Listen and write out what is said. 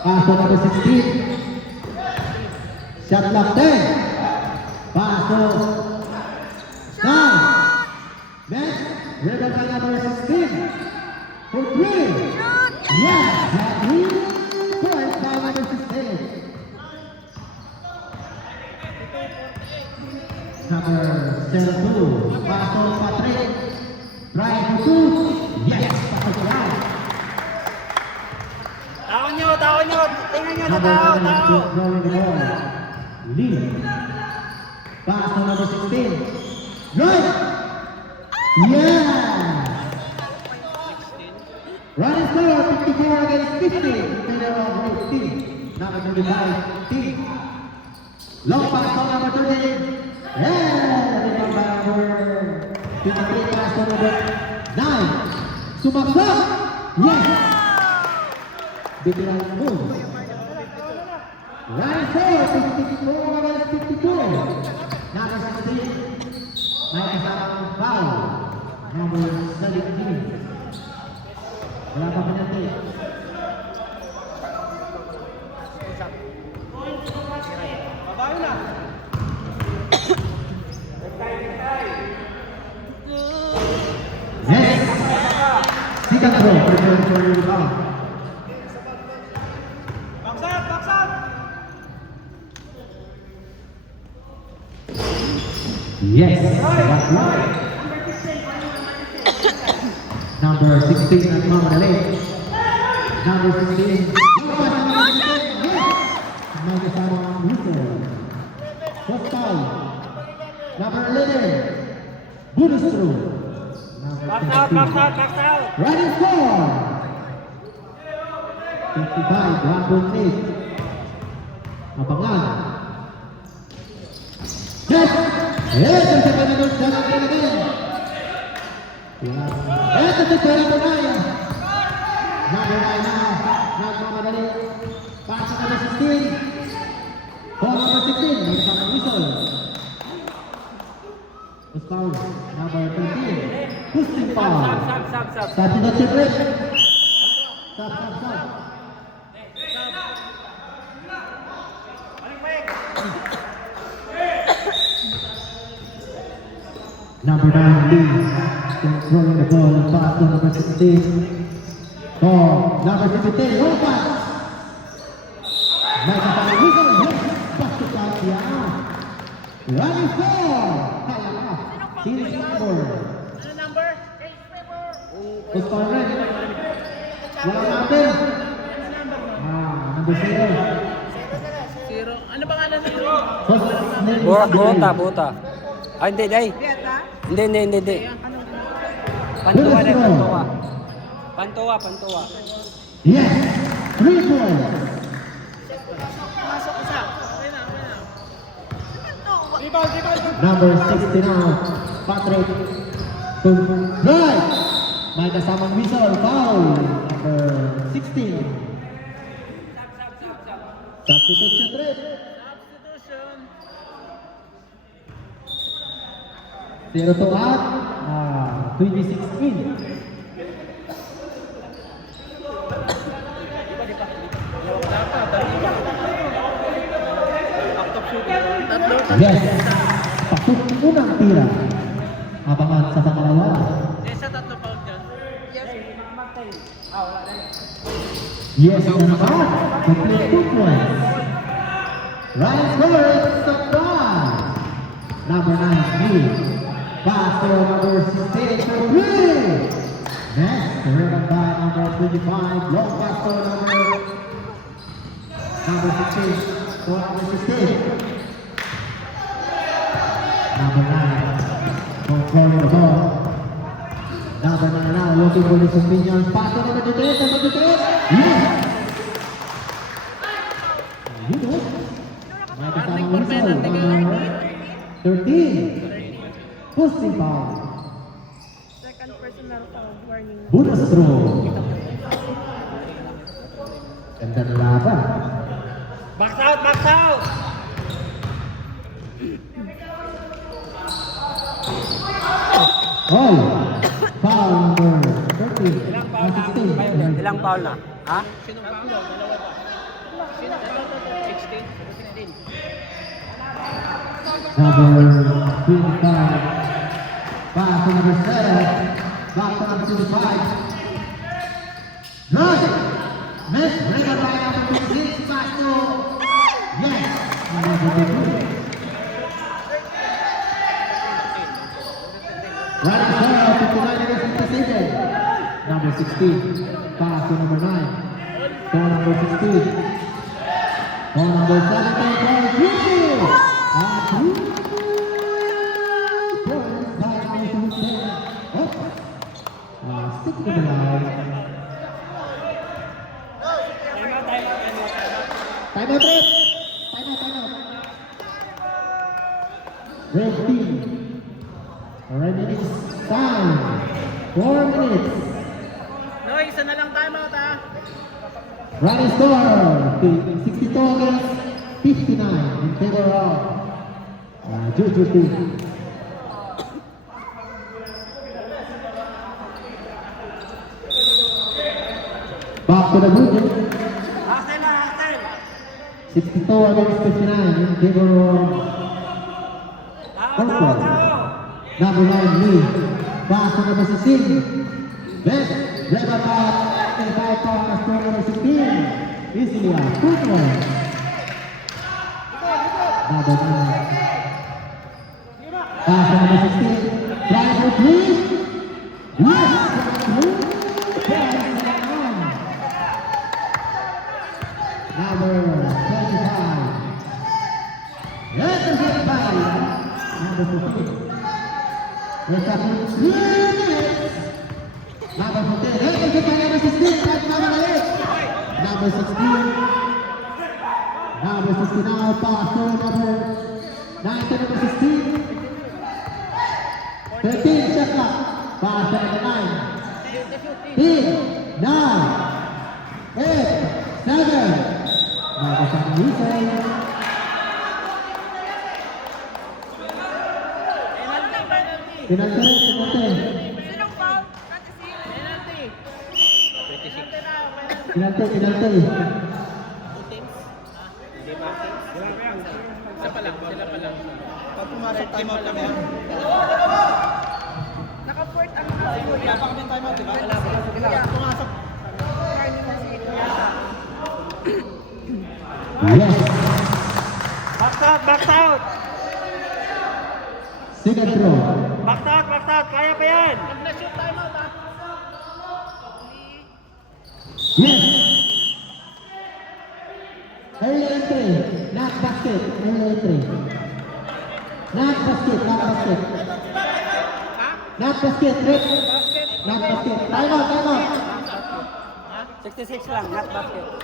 Pass to number 16. Shot clock 10. Pass to 9. Next, rebound by number 16. For 3. Yes, that 3 points by number 16. Number 72. Pass to Patrick. Try to shoot. Yes, pass to right. Tao nyo. Tingnan nyo na Number tao. 9 throwing the ball. Lee. Pass to number 16. Right. Yeah. Running score 54 against 50. In favor of Road team. Number 35 team. Long pass to number 30. Yeah. Rebound by number 53. Pass to number 9. Sumaksak. Yes. Biglang move. Running score 54 against 52. Number 16. May kasama foul. Number 17. Wala pa penalty. Babayo na. Yes. Sikat bro. Prepare for your rebound. Baksan. Yes. That's right. Number 16 at Mama Lake. Number 16. Yes. May kasama ang whistle. First foul. Number 11. Bonus throw. Box out. Running score. 55. 1.8. Mapangan. Yes. Yes. Ang second minute. Second minute. Ito si Cherry Bonay. Number 9 na. Nagmamadali. Pass to number 16. Ball number 16. May kasama ang whistle. First foul. Number 13. Pusting foul. Sab. Substitute break. Stop. Number 9, Lee, controlling the ball and pass to number 16. Oh, number 17, one pass. May kasama whistle. Pass to Katia. Running four. Kaya ka. Series number. Ano number? First foul red. Walang number. Number 0. Zero. Ano pangalan nito? First name is Gary. Buta. Ah, hindi, day. Beta? Hindi. Bonus throw. Pantuwa. Yes. 3 points. Masok isa. Okay na. Rebound. Number 60 now, Patrick. Right. May kasamang whistle, foul. Number 16. Substitution trip. Substitution. 0 to out. 26 in. Tatlo. Yes. Pasok unang tira. Abangan sa pangalawa. Sa tatlo foul dyan. Yes, on the back. Complete 2 points. Ryan scores. Surprise. Number 9, Lee. Pass to number 16 for 3. Next, rebound by number 25. Long pass to number 16. To number 16. Number 9. Controlling the ball. Number 9 now, looking for his opinion. Pass to number 23. Number 23. Yes! You know. May kasamang whistle. Number 13. Pusting foul. Second personal foul. Warning. Bonus throw. Ganda ng laban. Box out. All. Foul number 13. Ilang foul na? Ha? Sinong foul? Dalawa ba? Number 25. Pass to number 7. Back to number 25. Good. Miss. Bring it by number 26. Pass to. Yes. Number 22. Right side, 59 against 57. Number 16. Pass to number 9. For number 16. For number 17. For Ricky. And 3 points by number 10. Stick to the line. Time out, Red. Time out. Red team. Remaining time. 4 minutes. No, isa na lang timeout ha. Running score 62 against 59 in favor of Juju team. Back to the Blue team. 62 against 59 in favor of Purple. Number 9 Lee. Pass to number 16. Best Rebel Pass. 5 points to number 16. Easily a 2 points. Number 9. Pass to number 16. Try for 3. Yes! Number 25. Yes, 25. Number 15. There's a 3 minutes. Number 14. Hey, it's a number 16. That's number 8. Number 16. Number 16 now. Pass to number 9 to number 16. 13. Check up. Pass to number 9. 10. 9. 8. 7. Number 7. Lisa. Penalty. Sinong foul? Penalty. Penalty. Isa pa lang, sila pa lang. Pag pumasok timeout kami. Naka-port ang mga kuya. Wala pa kami timeout, di ba? Kuya. Pumasok. Warning na si Kuya. Yes. Back out! Second throw. Back out! Kaya pa yan! Nag-shoot timeout ha? Yes. Early entry. Not basket. Early entry. Not basket. Not basket. Rick. Not basket. Time out. 66 lang, not basket.